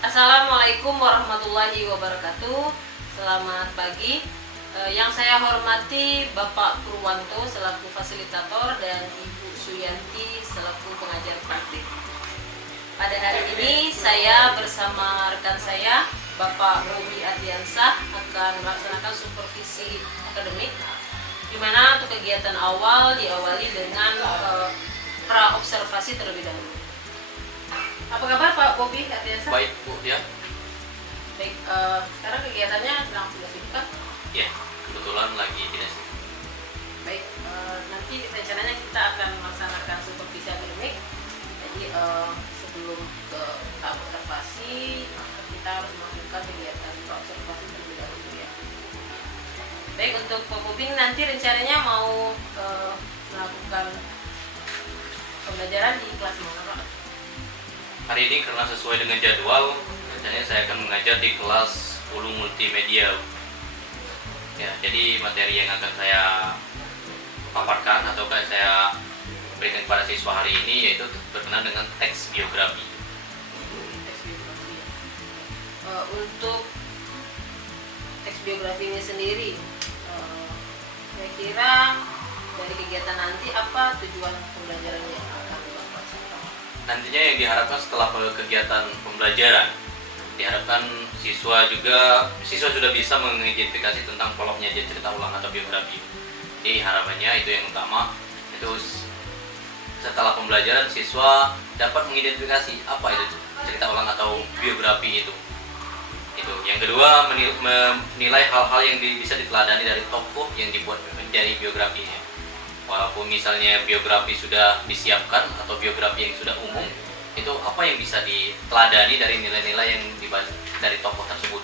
Assalamualaikum warahmatullahi wabarakatuh. Selamat pagi. Yang saya hormati Bapak Purwanto selaku fasilitator dan Ibu Suyanti selaku pengajar praktik. Pada hari ini saya bersama rekan saya Bapak Bobi Ardiansah akan melaksanakan supervisi akademik, di mana untuk kegiatan awal diawali dengan pra-observasi terlebih dahulu. Apa kabar Pak Bobi Ardiansah? Baik Bu, ya. Baik, sekarang kegiatannya sedang tidak sibuk kan? Ya, kebetulan lagi tidak sih. Baik, nanti rencananya kita akan melaksanakan supervisi akademik. Jadi sebelum ke tahap observasi, maka kita harus melakukan kegiatan observasi terlebih dahulu ya. Baik, untuk Pak Bobi nanti rencananya mau melakukan pembelajaran di kelas mana Pak? Hari ini karena sesuai dengan jadwal, rencananya saya akan mengajar di kelas 10 multimedia. Ya, jadi materi yang akan saya paparkan atau saya berikan kepada siswa hari ini yaitu berkenaan dengan teks biografi. Teks biografi. Untuk teks biografi ini sendiri, kira-kira dari kegiatan nanti apa tujuan pembelajarannya yang akan Bapak capai? Nantinya yang diharapkan setelah kegiatan pembelajaran, diharapkan siswa sudah bisa mengidentifikasi tentang pola penyajian cerita ulang atau biografi. Jadi harapannya itu yang utama, itu setelah pembelajaran siswa dapat mengidentifikasi apa itu cerita ulang atau biografi itu. Yang kedua, menilai hal-hal yang bisa diteladani dari tokoh yang dibuat dari biografinya. Walaupun misalnya biografi sudah disiapkan atau biografi yang sudah umum, itu apa yang bisa diteladani dari nilai-nilai yang dibaca dari tokoh tersebut.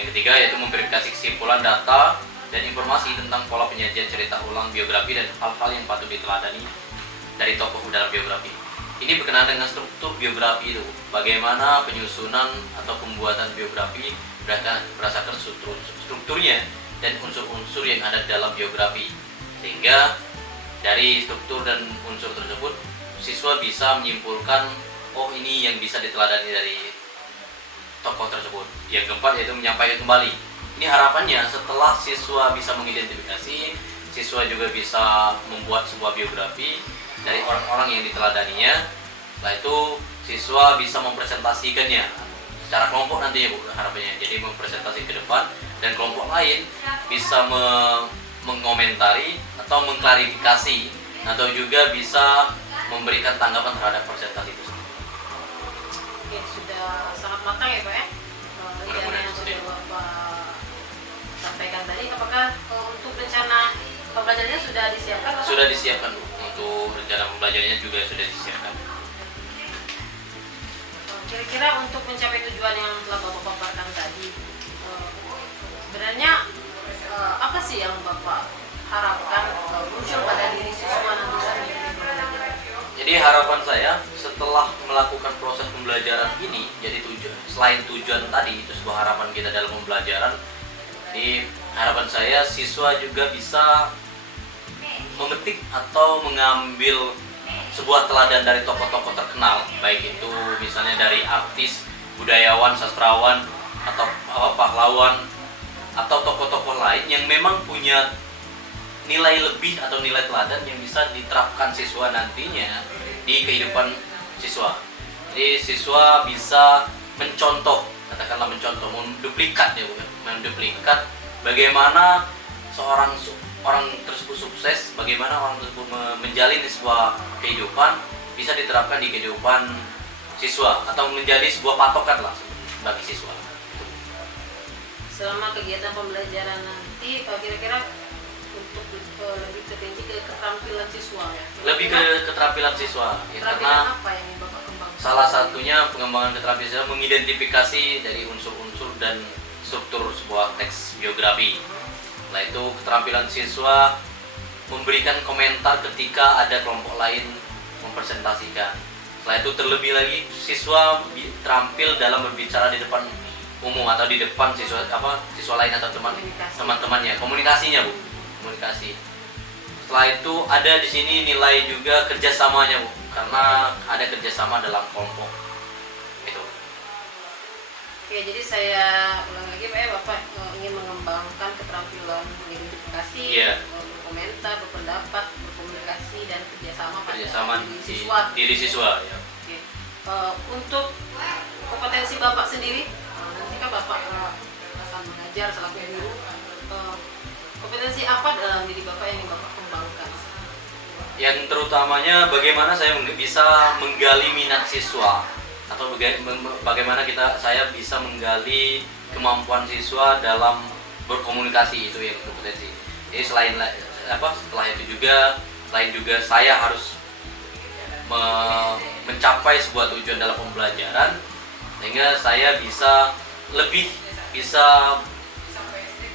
Yang ketiga yaitu memverifikasi kesimpulan data dan informasi tentang pola penyajian cerita ulang biografi dan hal-hal yang patut diteladani dari tokoh dalam biografi. Ini berkenaan dengan struktur biografi itu, bagaimana penyusunan atau pembuatan biografi berdasarkan strukturnya dan unsur-unsur yang ada dalam biografi, sehingga dari struktur dan unsur tersebut siswa bisa menyimpulkan, oh ini yang bisa diteladani dari tokoh tersebut. Yang keempat yaitu menyampaikan kembali. Ini harapannya setelah siswa bisa mengidentifikasi, siswa juga bisa membuat sebuah biografi dari orang-orang yang diteladaninya. Setelah itu siswa bisa mempresentasikannya secara kelompok nantinya Bu, harapannya. Jadi mempresentasi ke depan dan kelompok lain bisa mengomentari atau mengklarifikasi atau juga bisa memberikan tanggapan terhadap presentasi itu sendiri. Oke, sudah sangat matang ya Pak ya? Rencana yang sudah Bapak sampaikan tadi, apakah untuk rencana pembelajarannya sudah disiapkan? Sudah disiapkan Bu. Untuk rencana pembelajarannya juga sudah disiapkan. Kira-kira untuk mencapai tujuan yang telah Bapak paparkan tadi, sebenarnya apa sih yang Bapak harapkan muncul pada diri siswa nanti saat pembelajaran? Jadi harapan saya setelah melakukan proses pembelajaran ini, jadi selain tujuan tadi itu sebuah harapan kita dalam pembelajaran, di harapan saya siswa juga bisa memetik atau mengambil sebuah teladan dari tokoh-tokoh terkenal, baik itu misalnya dari artis, budayawan, sastrawan, atau pahlawan, atau tokoh-tokoh lain yang memang punya nilai lebih atau nilai teladan yang bisa diterapkan siswa nantinya di kehidupan siswa. Jadi siswa bisa mencontoh, katakanlah mencontoh, menduplikat menduplikat bagaimana orang tersebut sukses, bagaimana orang tersebut menjalin sebuah kehidupan bisa diterapkan di kehidupan siswa atau menjadi sebuah patokan lah bagi siswa. Selama kegiatan pembelajaran nanti, kira-kira untuk lebih terperinci ke keterampilan siswa ya? Lebih ke keterampilan siswa. Keterampilan apa yang Bapak kembangkan? Salah satunya pengembangan keterampilan siswa mengidentifikasi dari unsur-unsur dan struktur sebuah teks biografi. Setelah itu keterampilan siswa memberikan komentar ketika ada kelompok lain mempresentasikan. Setelah itu terlebih lagi siswa terampil dalam berbicara di depan umum atau di depan siswa lain atau teman-temannya, komunikasinya Bu, komunikasi. Setelah itu ada di sini nilai juga kerjasamanya Bu, karena ada kerjasama dalam kelompok itu. Oke, jadi saya ulang lagi Pak ya, Bapak ingin mengembangkan keterampilan mengidentifikasi, Iya. berkomentar, berpendapat, berkomunikasi dan kerjasama pada Kerjasama diri siswa ya. Oke. Untuk kompetensi Bapak sendiri, nanti kan Bapak akan mengajar selaku guru. Kompetensi apa dalam diri Bapak yang ingin Bapak kembangkan? Yang terutamanya bagaimana saya bisa menggali minat siswa atau bagaimana saya bisa menggali kemampuan siswa dalam berkomunikasi, itu yang kompetensi. Jadi setelah itu juga saya harus mencapai sebuah tujuan dalam pembelajaran sehingga saya lebih bisa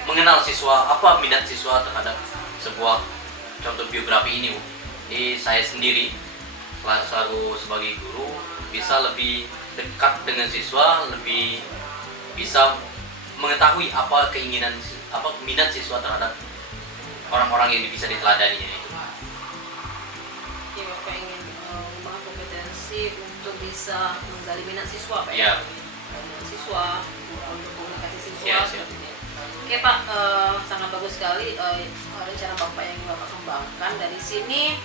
mengenal siswa, apa minat siswa terhadap sebuah contoh biografi ini. Jadi saya sendiri selalu sebagai guru bisa lebih dekat dengan siswa, lebih bisa mengetahui apa minat siswa terhadap orang-orang yang bisa diteladaninya itu. Oke, Bapak ingin mengembangkan kompetensi untuk bisa menggali minat siswa, Pak Ya. Minat siswa, berkomunikasi siswa. Ya, siap. Oke Pak, sangat bagus sekali rencana Bapak yang Bapak kembangkan. Dari sini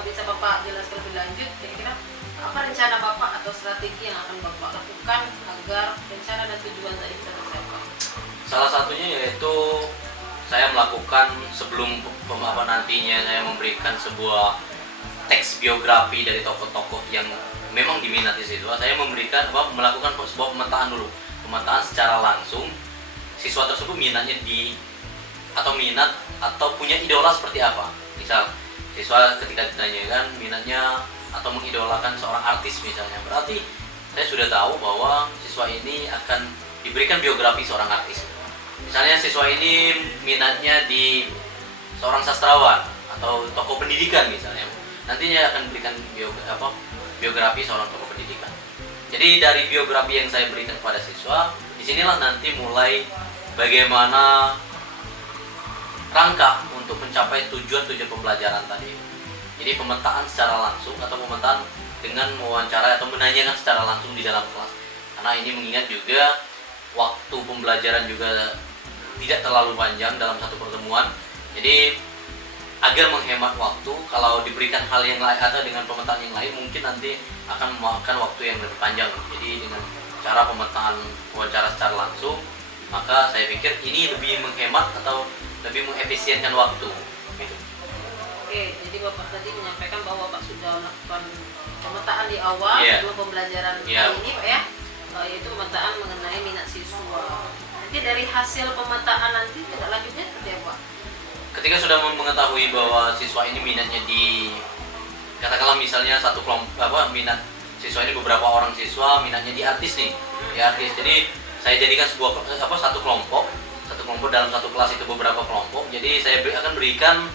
bisa Bapak jelaskan lebih lanjut kira-kira apa rencana Bapak atau strategi yang akan Bapak lakukan agar rencana dan tujuan tadi bisa tercapai? Salah satunya yaitu saya melakukan sebelum nantinya saya memberikan sebuah teks biografi dari tokoh-tokoh yang memang diminati siswa, saya melakukan sebuah pemetaan dulu. Pemetaan secara langsung siswa tersebut minat atau punya idola seperti apa. Misal siswa ketika ditanyakan minatnya atau mengidolakan seorang artis misalnya, berarti saya sudah tahu bahwa siswa ini akan diberikan biografi seorang artis. Misalnya siswa ini minatnya di seorang sastrawan atau tokoh pendidikan misalnya, nantinya akan berikan biografi seorang tokoh pendidikan. Jadi dari biografi yang saya berikan kepada siswa, disinilah nanti mulai bagaimana rangka untuk mencapai tujuan-tujuan pembelajaran tadi. Jadi pemetaan secara langsung atau pemetaan dengan mewawancara atau menanyakan secara langsung di dalam kelas. Karena ini mengingat juga waktu pembelajaran juga tidak terlalu panjang dalam satu pertemuan. Jadi agar menghemat waktu, kalau diberikan hal yang lain atau dengan pemetaan yang lain mungkin nanti akan memakan waktu yang lebih panjang. Jadi dengan cara pemetaan wawancara secara langsung, maka saya pikir ini lebih menghemat atau lebih mengefisienkan waktu. Gitu. Oke, jadi Bapak tadi menyampaikan bahwa Bapak sudah melakukan pemetaan di awal sebelum pembelajaran kali ini Pak ya, yaitu pemetaan mengenai minat siswa. Nanti dari hasil pemetaan nanti tindak lanjutnya seperti apa? Ketika sudah mengetahui bahwa siswa ini minatnya katakanlah misalnya satu kelompok minat siswa ini beberapa orang siswa minatnya di artis nih, di artis. Jadi saya jadikan satu kelompok dalam satu kelas itu beberapa kelompok. Jadi saya akan berikan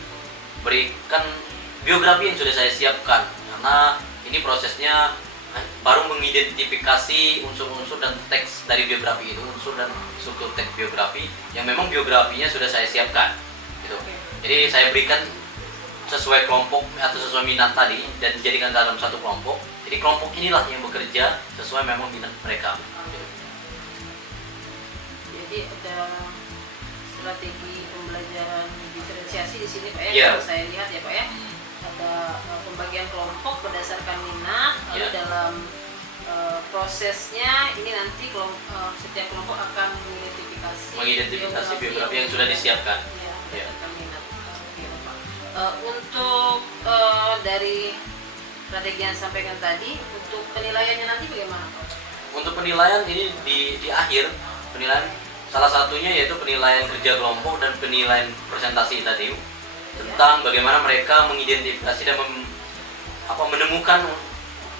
biografi yang sudah saya siapkan, karena ini prosesnya baru mengidentifikasi unsur-unsur dan teks dari biografi itu, unsur dan struktur teks biografi yang memang biografinya sudah saya siapkan gitu. Jadi saya berikan sesuai kelompok atau sesuai minat tadi dan dijadikan dalam satu kelompok. Jadi kelompok inilah yang bekerja sesuai memang minat mereka gitu. Jadi ada strategi pembelajaran diferensiasi di sini Pak ya, kalau saya lihat ya Pak ya. Ada pembagian kelompok berdasarkan minat, lalu dalam prosesnya ini nanti setiap kelompok akan mengidentifikasi biografi yang sudah disiapkan. Berdasarkan minat. Untuk dari strategi yang disampaikan tadi, untuk penilaiannya nanti bagaimana Pak? Untuk penilaian ini di akhir penilaian salah satunya yaitu penilaian kerja kelompok dan penilaian presentasi tadi tentang bagaimana mereka mengidentifikasi dan menemukan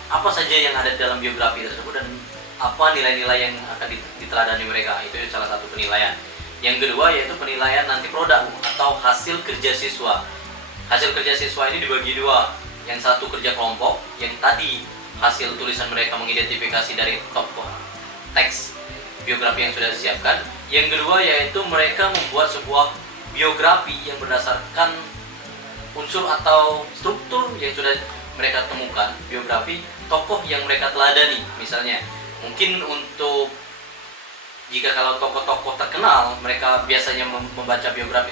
apa saja yang ada dalam biografi tersebut dan apa nilai-nilai yang akan diteladani mereka. Itu salah satu penilaian. Yang kedua yaitu penilaian nanti produk atau hasil kerja siswa. Hasil kerja siswa ini dibagi dua. Yang satu kerja kelompok, yang tadi hasil tulisan mereka mengidentifikasi dari tokoh teks biografi yang sudah disiapkan. Yang kedua yaitu mereka membuat sebuah biografi yang berdasarkan unsur atau struktur yang sudah mereka temukan, biografi tokoh yang mereka teladani. Misalnya mungkin untuk jika kalau tokoh-tokoh terkenal mereka biasanya membaca biografi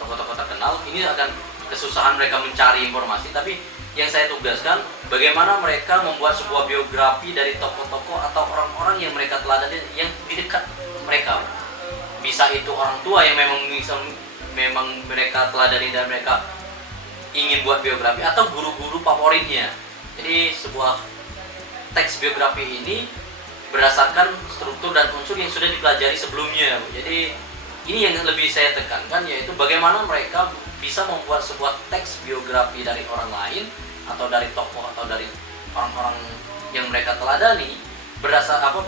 tokoh-tokoh terkenal, ini akan kesusahan mereka mencari informasi. Tapi yang saya tugaskan bagaimana mereka membuat sebuah biografi dari tokoh-tokoh atau orang-orang yang mereka teladani yang di dekat mereka. Bisa itu orang tua yang memang mereka teladani dan mereka ingin buat biografi, atau guru-guru favoritnya. Jadi sebuah teks biografi ini berdasarkan struktur dan unsur yang sudah dipelajari sebelumnya. Jadi ini yang lebih saya tekankan, yaitu bagaimana mereka bisa membuat sebuah teks biografi dari orang lain atau dari tokoh atau dari orang-orang yang mereka teladani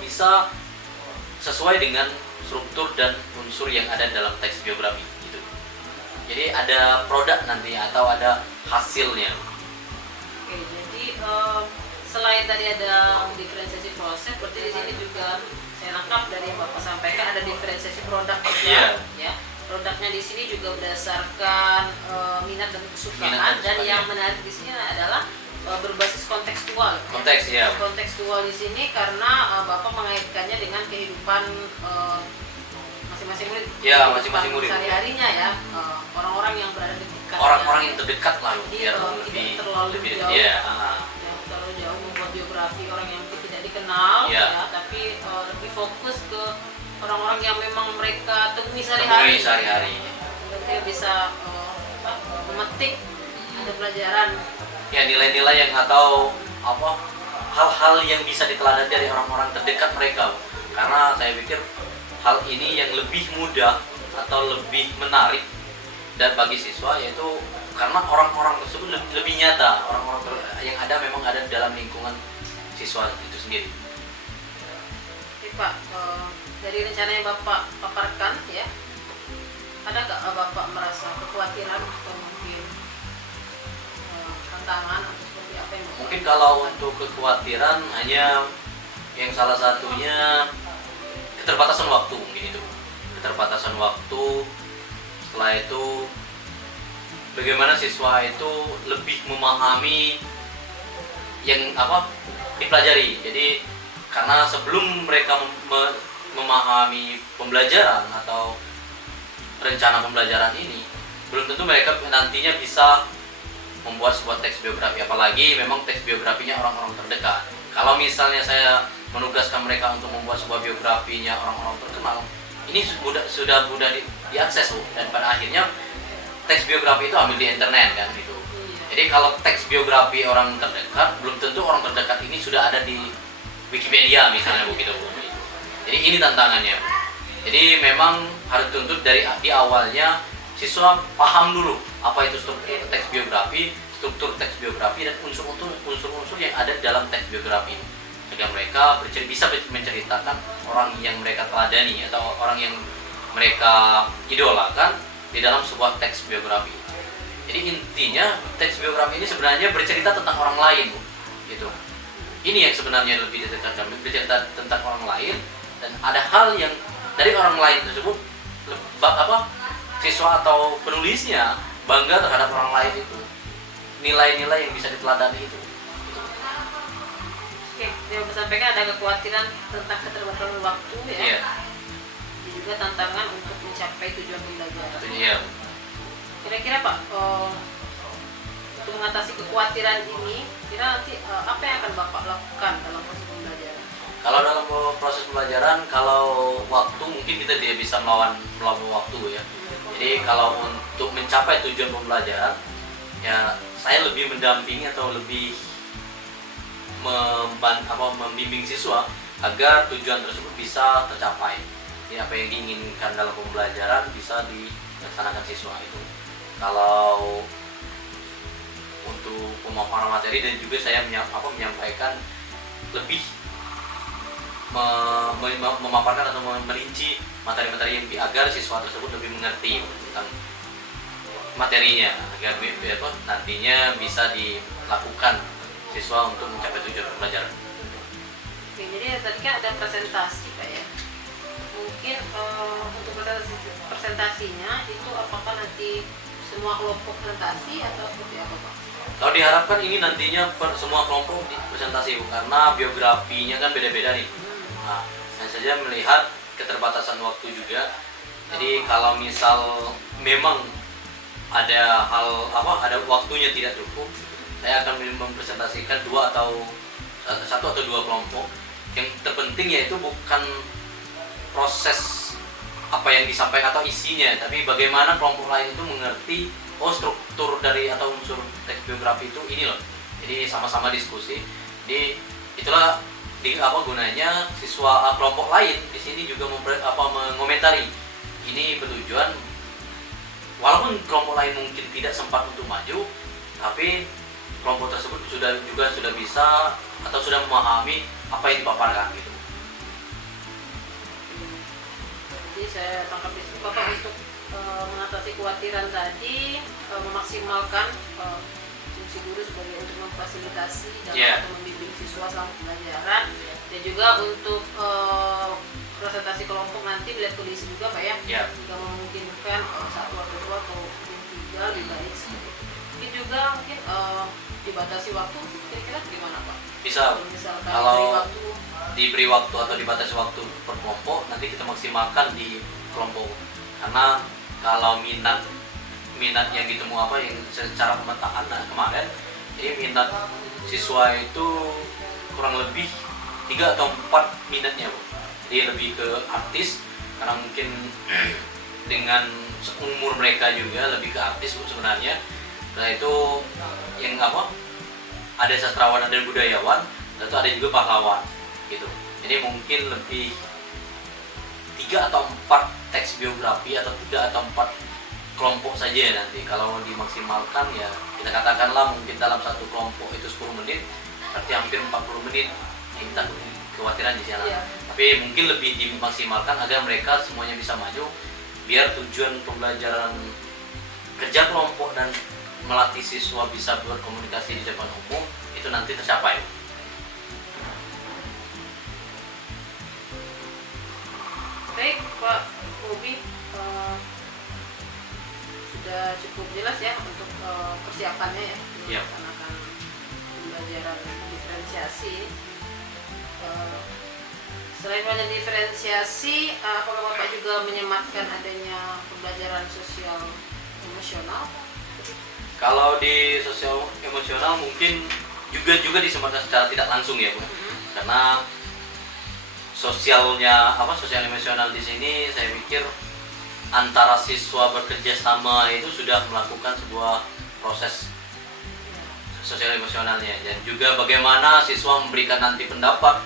bisa sesuai dengan struktur dan unsur yang ada dalam teks biografi gitu. Jadi ada produk nanti atau ada hasilnya. Oke, jadi selain tadi ada diferensiasi proses, berarti di sini juga saya tangkap dari yang Bapak sampaikan ada diferensiasi produk juga, ya. Produknya di sini juga berdasarkan minat dan kesukaan, dan yang menarik di sini adalah berbasis kontekstual. Konteks ya. Kontekstual di sini karena Bapak mengaitkannya dengan kehidupan masing-masing murid. Ya, masing-masing murid. Sehari-harinya ya, orang-orang yang berada di dekat. Orang-orang yang terdekat lah, biar tidak terlalu jauh. Ya. Terlalu jauh membuat biografi orang yang tidak dikenal, ya, tapi lebih fokus ke orang-orang yang memang mereka temui sehari-hari. Mereka bisa memetik ada pelajaran. Ya, nilai-nilai yang atau hal-hal yang bisa diteladani dari orang-orang terdekat mereka. Karena saya pikir hal ini yang lebih mudah atau lebih menarik dan bagi siswa, yaitu karena orang-orang tersebut lebih nyata, orang-orang yang ada memang ada dalam lingkungan siswa itu sendiri. Oke Pak, dari rencana yang Bapak paparkan ya, ada nggak Bapak merasa kekhawatiran atau mungkin tantangan atau seperti apa yang Bapak? Mungkin kalau untuk kekhawatiran hanya yang salah satunya keterbatasan waktu, mungkin itu keterbatasan waktu. Setelah itu bagaimana siswa itu lebih memahami yang dipelajari. Jadi karena sebelum mereka memahami pembelajaran atau rencana pembelajaran ini, belum tentu mereka nantinya bisa membuat sebuah teks biografi, apalagi memang teks biografinya orang-orang terdekat. Kalau misalnya saya menugaskan mereka untuk membuat sebuah biografinya orang-orang terkenal, ini sudah mudah diakses dan pada akhirnya teks biografi itu ambil di internet kan gitu. Jadi kalau teks biografi orang terdekat, belum tentu orang terdekat ini sudah ada di Wikipedia misalnya begitu. Jadi ini tantangannya. Jadi memang harus tuntut dari di awalnya siswa paham dulu apa itu struktur teks biografi dan unsur-unsur yang ada dalam teks biografi, sehingga mereka bisa menceritakan orang yang mereka teladani atau orang yang mereka idolakan di dalam sebuah teks biografi. Jadi intinya teks biografi ini sebenarnya bercerita tentang orang lain gitu. Ini yang sebenarnya lebih ditekankan, bercerita tentang orang lain, dan ada hal yang dari orang lain tersebut siswa atau penulisnya bangga terhadap orang lain itu, nilai-nilai yang bisa diteladani itu. Oke, yang disampaikan ada kekhawatiran tentang keterbatasan waktu ya. Iya. Dan juga tantangan untuk mencapai tujuan pembelajaran. Iya. Kira-kira Pak, untuk mengatasi kekhawatiran ini, kira nanti apa yang akan Bapak lakukan dalam proses pembelajaran? Kalau dalam proses pembelajaran, kalau waktu mungkin kita tidak bisa melawan waktu ya. Jadi kalau untuk mencapai tujuan pembelajaran, ya saya lebih mendampingi atau lebih membimbing siswa agar tujuan tersebut bisa tercapai. Jadi apa yang diinginkan dalam pembelajaran bisa dilaksanakan siswa itu. Kalau untuk pemaparan materi, dan juga saya menyampaikan lebih memaparkan atau merinci materi-materi yang agar siswa tersebut lebih mengerti tentang materinya, agar nantinya bisa dilakukan siswa untuk mencapai tujuan pembelajaran. Oke, jadi tadi kan ada presentasi Pak ya. Mungkin untuk presentasinya itu apakah nanti semua kelompok presentasi atau seperti apa Pak? Kalau diharapkan ini nantinya semua kelompok presentasi, karena biografinya kan beda-beda nih. Nah, saya saja melihat keterbatasan waktu juga. Jadi kalau misal memang ada ada waktunya tidak cukup, saya akan mempresentasikan satu atau dua kelompok. Yang terpenting yaitu bukan proses apa yang disampaikan atau isinya, tapi bagaimana kelompok lain itu mengerti struktur dari atau unsur teks biografi itu ini loh. Jadi sama-sama diskusi. Jadi itulah gunanya siswa kelompok lain di sini juga mengomentari. Ini bertujuan walaupun kelompok lain mungkin tidak sempat untuk maju, tapi kelompok tersebut sudah bisa atau sudah memahami apa yang dipaparkan gitu. Jadi saya tangkap di sini Bapak untuk mengatasi kekhawatiran tadi, memaksimalkan fungsi guru sebagai untuk memfasilitasi dan atau membimbing siswa selama pembelajaran, dan juga untuk presentasi kelompok nanti melihat kondisi juga Pak ya, jika memungkinkan satu atau dua atau mungkin tiga lebih baik. Mungkin juga dibatasi waktu, kira-kira gimana Pak? Bisa. Misalkan Kalau diberi waktu atau dibatasi waktu per kelompok, nanti kita maksimalkan di kelompok. Karena kalau minatnya gitu yang secara pemetaan kemarin, ini minat siswa itu kurang lebih 3 atau 4 minatnya Bu. Jadi lebih ke artis, karena mungkin dengan umur mereka juga lebih ke artis Bu sebenarnya. Nah itu yang ada sastrawan dan budayawan, dan itu ada juga pahlawan gitu. Jadi mungkin lebih 3 atau 4 teks biografi atau 3 atau 4 kelompok saja nanti. Kalau dimaksimalkan ya kita katakanlah mungkin dalam satu kelompok itu 10 menit, berarti hampir 40 menit yang kita kekhawatiran di sana. Tapi mungkin lebih dimaksimalkan agar mereka semuanya bisa maju, biar tujuan pembelajaran kerja kelompok dan melatih siswa bisa berkomunikasi di depan umum itu nanti tercapai. Baik Pak Bobi, sudah cukup jelas ya untuk persiapannya ya melaksanakan pembelajaran diferensiasi. Selain pada diferensiasi, apakah Bapak juga menyematkan adanya pembelajaran sosial emosional? Kalau di sosial emosional mungkin juga disematkan secara tidak langsung ya Bu. Karena sosial emosional di sini saya pikir antara siswa bekerja sama itu sudah melakukan sebuah proses sosial emosionalnya, dan juga bagaimana siswa memberikan nanti pendapat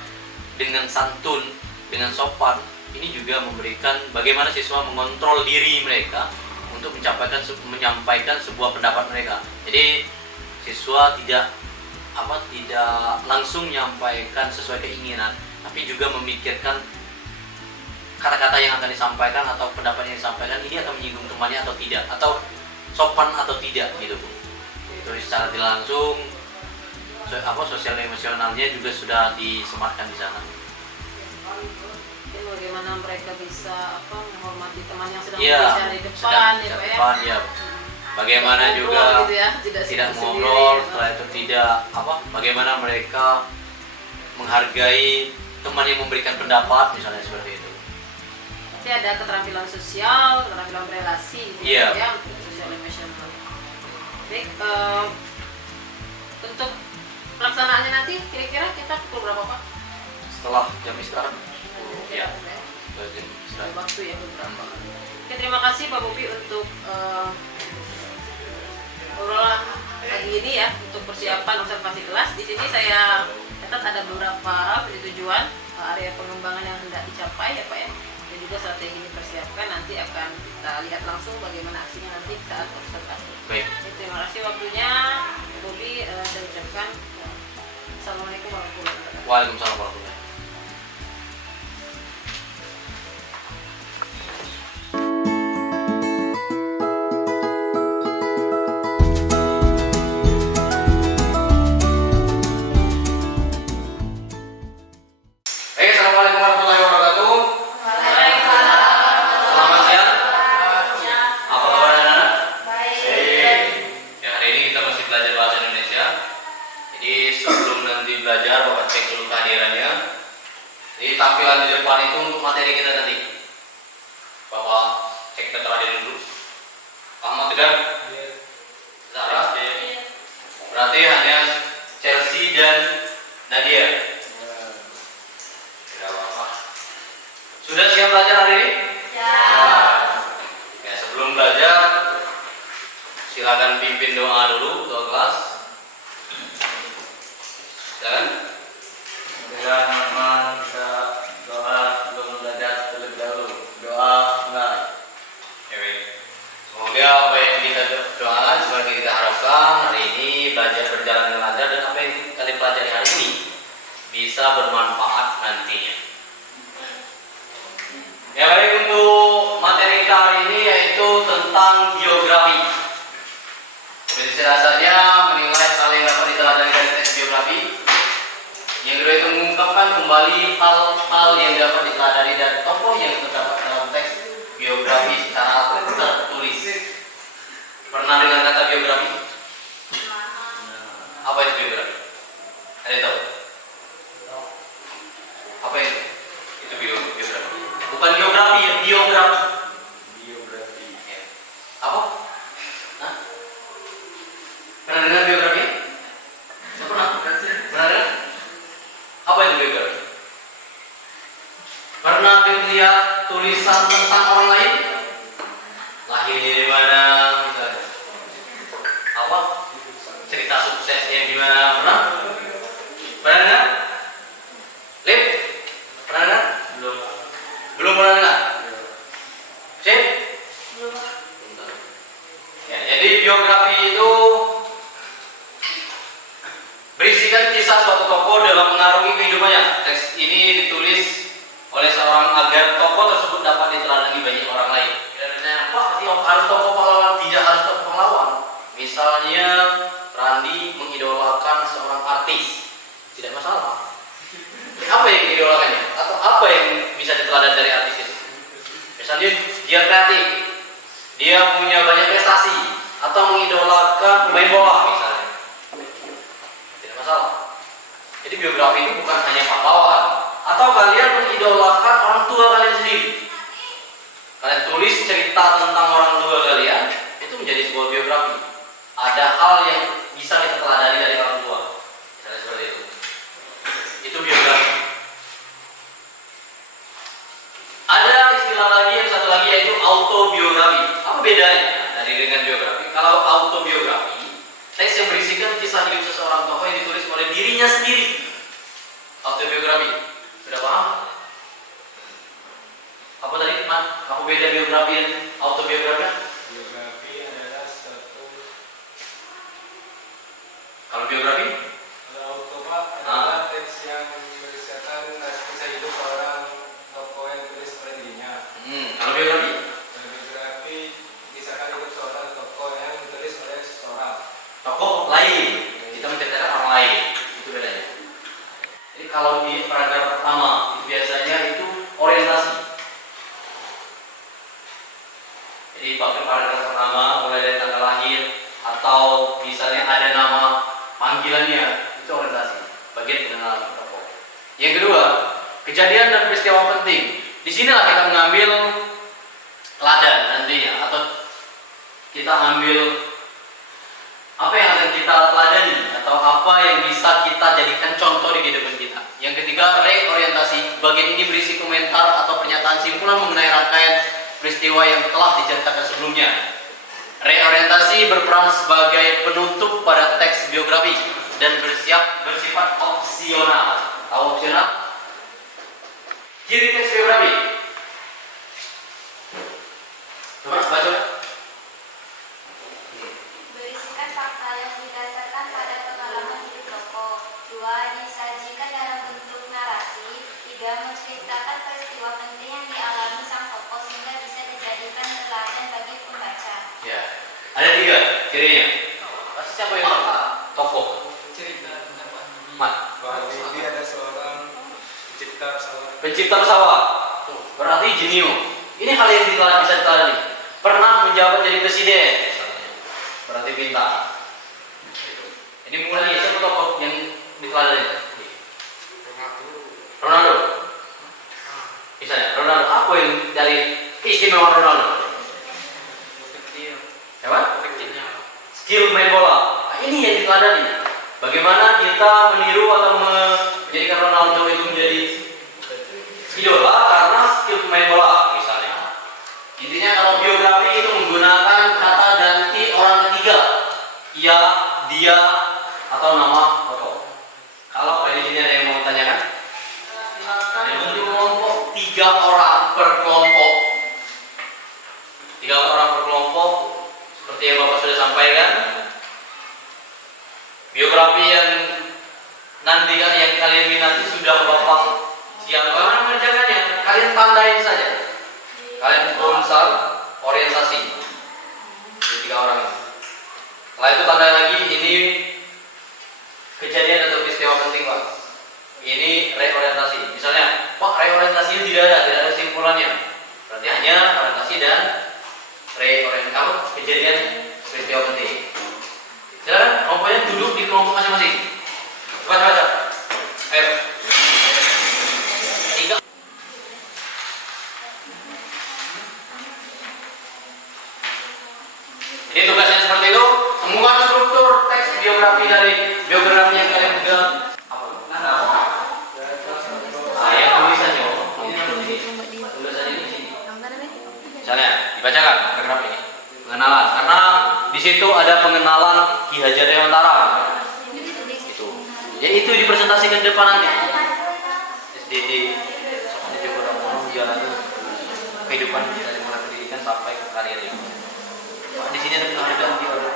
dengan santun, dengan sopan. Ini juga memberikan bagaimana siswa mengontrol diri mereka untuk menyampaikan sebuah pendapat mereka. Jadi siswa tidak langsung menyampaikan sesuai keinginan, tapi juga memikirkan kata-kata yang akan disampaikan atau pendapat yang disampaikan ini akan menyinggung temannya atau tidak, atau sopan atau tidak gitu Bu. Itu secara tidak langsung sosial emosionalnya juga sudah disematkan di sana. Bagaimana mereka bisa menghormati teman yang sedang berbicara di depan ya. Bagaimana juga gitu ya, tidak ngobrol, setelah itu tidak bagaimana mereka menghargai teman yang memberikan pendapat misalnya seperti itu. Tapi ada keterampilan sosial, keterampilan relasi ya untuk sosial emosional. Baik, untuk pelaksanaannya nanti kira-kira kita pukul berapa Pak? Setelah jam istirahat. Waktu ya beberapa. Oke, terima kasih Pak Bobi untuk obrolan pagi ini ya, untuk persiapan observasi kelas. Di sini saya catat ada beberapa hal tujuan area pengembangan yang hendak dicapai ya Pak ya, dan juga strategi dipersiapkan. Nanti akan kita lihat langsung bagaimana aksinya nanti saat observasi. Baik. Terima kasih waktunya Pak Bobi. Saya ucapkan Assalamualaikum warahmatullahi wabarakatuh. Waalaikumsalam warahmatullahi wabarakatuh. Assalamualaikum warahmatullahi wabarakatuh. Selamat siang. Apa kabar anak-anak? Baik. Ya, hari ini kita masih belajar bahasa Indonesia. Jadi sebelum nanti belajar, Bapak cek dulu kehadirannya. Jadi Jadi tampilan di depan itu untuk materi kita tadi. Bapak cek data hadir dulu. Ahmad Tegar, Zahra. Berarti hanya Chelsea dan Nadia. Tidak apa-apa. Sudah siap belajar hari ini? Ya, sebelum belajar silakan pimpin doa dulu, doa kelas. Silakan. Dengan teman kita doa sebelum belajar terlebih dahulu. Doa mulai. Semoga apa yang kita doakan seperti kita harapkan hari ini belajar berjalan dengan lancar dan apa yang kalian pelajari hari ini bisa bermanfaat nantinya. Ya baik, untuk materi kita hari ini yaitu tentang geografi. Seperti rasanya menilai hal yang dapat diteladani dari teks geografi. Yang kedua itu mengungkapkan kembali hal-hal yang dapat diteladani dari tokoh yang terdapat dalam teks geografi secara tertulis. Pernah dengar kata geografi? Apa itu geografi? Ada yang tahu? Apa itu? Itu geografi. Bukan geografi, ya biografi. Biografi. Ya. Apa? Hah? Pernah dengar biografi? Tidak pernah. Pernah dengar? Apa itu biografi? Pernah lihat tulisan tentang orang lain? Lahir di mana? Misalnya. Apa? Cerita suksesnya gimana? Pernah? Pernah dengar? Lip? Pernah dengar? Belum. Belum pernah dengar? Sip? Ya, jadi biografi itu berisikan kisah suatu tokoh dalam mengarungi kehidupannya. Teks ini ditulis oleh seorang agar tokoh tersebut dapat diteladani banyak orang lain. Kira-kira apa sih harus tokoh pahlawan? Tidak harus tokoh pahlawan. Misalnya Randi mengidolakan seorang artis, tidak masalah. Apa yang diidolakannya? Atau apa yang bisa diteladani dari artis itu? Misalnya dia kreatif, dia punya banyak prestasi, atau mengidolakan pemain bola misalnya. Tidak masalah. Jadi biografi itu bukan hanya pahlawan. Atau kalian mengidolakan orang tua kalian sendiri. Kalian tulis cerita tentang orang tua kalian, itu menjadi sebuah biografi. Ada hal yang bisa kita teladani dari orang tua. Misalnya seperti itu. Itu biografi. Ada istilah lagi, yang satu lagi yaitu autobiografi. Apa bedanya dari dengan biografi? Kalau autobiografi, teks yang berisikan kisah hidup seseorang tokoh yang ditulis oleh dirinya sendiri. Autobiografi. Sudah paham? Apa tadi, Man? Apa beda biografi dan autobiografi? Biografi adalah satu. Kalau biografi? Kalau auto Pak adalah teks yang berisikan kisah hidup seorang tokoh yang ditulis oleh dirinya. Kalau biografi? Dan biografi kisahkan hidup seorang tokoh yang ditulis oleh seseorang. Tokoh lain. Kita menceritakan orang lain. Itu bedanya. Jadi kalau di paragraf pertama itu biasanya itu orientasi. Jadi paragraf pertama mulai dari tanggal lahir atau misalnya ada nama panggilannya, itu orientasi. Bagian pengenalan tokoh. Yang kedua, kejadian dan peristiwa penting. Di sinilah kita mengambil teladan nantinya atau kita ambil apa yang akan kita teladani atau apa yang bisa kita jadikan contoh di kehidupan kita. Yang ketiga, reorientasi. Bagian ini berisi komentar atau pernyataan simpulan mengenai rangkaian peristiwa yang telah diceritakan sebelumnya. Reorientasi berperan sebagai penutup pada teks biografi dan bersifat opsional. Tahu opsional? Ciri teks biografi. Coba baca. Berisikan fakta yang didasarkan pada pengalaman hidup tokoh. 2. Disajikan dalam bentuk narasi. 3. Menceritakan peristiwa penting yang dialami sang tokoh sehingga bisa dijadikan teladan bagi pembaca. Ya, ada 3 cirinya. Pasti siapa yang tahu? Tokoh. Cerita tentang Mat. Pak Habibie ada seorang pencipta pesawat. Pencipta pesawat. Berarti genio. Ini hal yang bisa diteladani. Pernah menjabat jadi presiden. Berarti pintar. Ini mulai siapa tokoh yang diteladani? Ronaldo. Apa yang dari keistimewaan Ronaldo? Apa? Skill main bola. Nah, ini yang diteladani. Bagaimana kita meniru atau menjadikan Ronaldo itu menjadi idola karena skill pemain bola misalnya. Intinya kalau biografi itu menggunakan kata ganti orang ketiga, ia, dia, atau nama tokoh. Kalau di sini ada yang mau tanyakan? Yang kelompok 3 orang per kelompok. 3 orang per kelompok, seperti yang Bapak sudah sampaikan. Biografi yang nanti yang kalian minati sudah Bapak siapkan mengerjakannya. Kalian tandain saja. Kalian konsal orientasi. Jadi 3 orang. Setelah itu tanda lagi ini kejadian atau peristiwa penting Pak. Ini reorientasi. Misalnya, Pak reorientasi tidak ada simpulannya. Berarti hanya orientasi dan reorientasi kejadian peristiwa penting. Silakan, kelompoknya duduk di kelompok masing-masing. Baca. Ayo. 3. Jadi tugasnya seperti itu. Temukan struktur teks biografi dari biografi yang kalian pegang. Saya tulisannya. Tulisannya di sini. Misalnya dibacakan paragraf ini. Pengenalan. Karena di situ ada pengenalan Ki Hajar Dewantara. Itu. Jadi itu dipresentasikan di depan nanti. SDD. Soalnya juga orang ngomong jalan kehidupan dari mulai pendidikan sampai ke karir ini. Pak, di sini ada penghargaan di order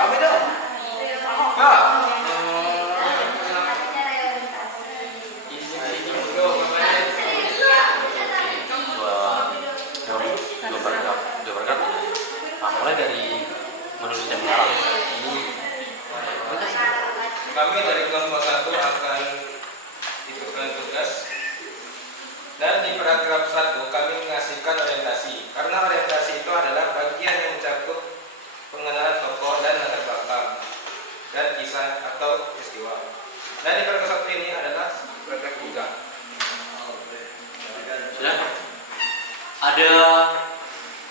kami dong. Pak. Dua paragraf. Mulai dari menulis dan mengarang. Kami dari kelompok 1 akan diberikan tugas. Dan di paragraf 1 kami mengasihkan orientasi. Karena orientasi itu adalah bagian yang mencakup pengenalan tokoh dan latar belakang dan kisah atau peristiwa. Dan di paragraf 1 ini adalah paragraf 3. Sudah? Ada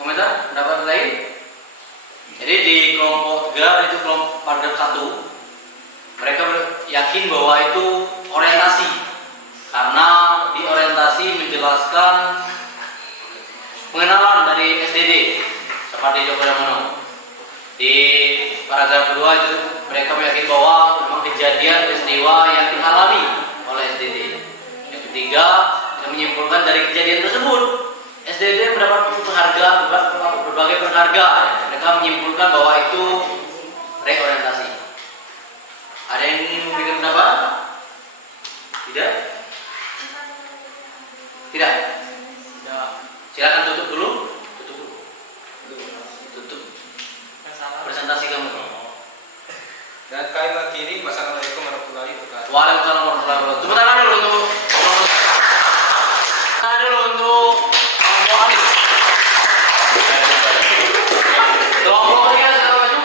komentar, pendapat lain? Jadi di kelompok 3 itu kelompok paragraf 1 mereka yakin bahwa itu orientasi karena di orientasi menjelaskan pengenalan dari SDD seperti Joko Damono. Di paragraf 2 itu mereka meyakini bahwa memang kejadian peristiwa yang dialami oleh SDD. Yang ketiga, yang menyimpulkan dari kejadian tersebut SDD mendapat penghargaan, berbagai penghargaan. Mereka menyimpulkan bahwa itu reorientasi. Ada yang ingin memberikan pendapat? Tidak? Tidak? Silakan tutup dulu. Tutup. Presentasi kamu. Dan kami mengakhiri. Wassalamualaikum warahmatullahi wabarakatuh. Waalaikumsalam warahmatullahi wabarakatuh. Tepuk tangan dulu untuk kelompok Alif. Kelompok 3 silakan maju.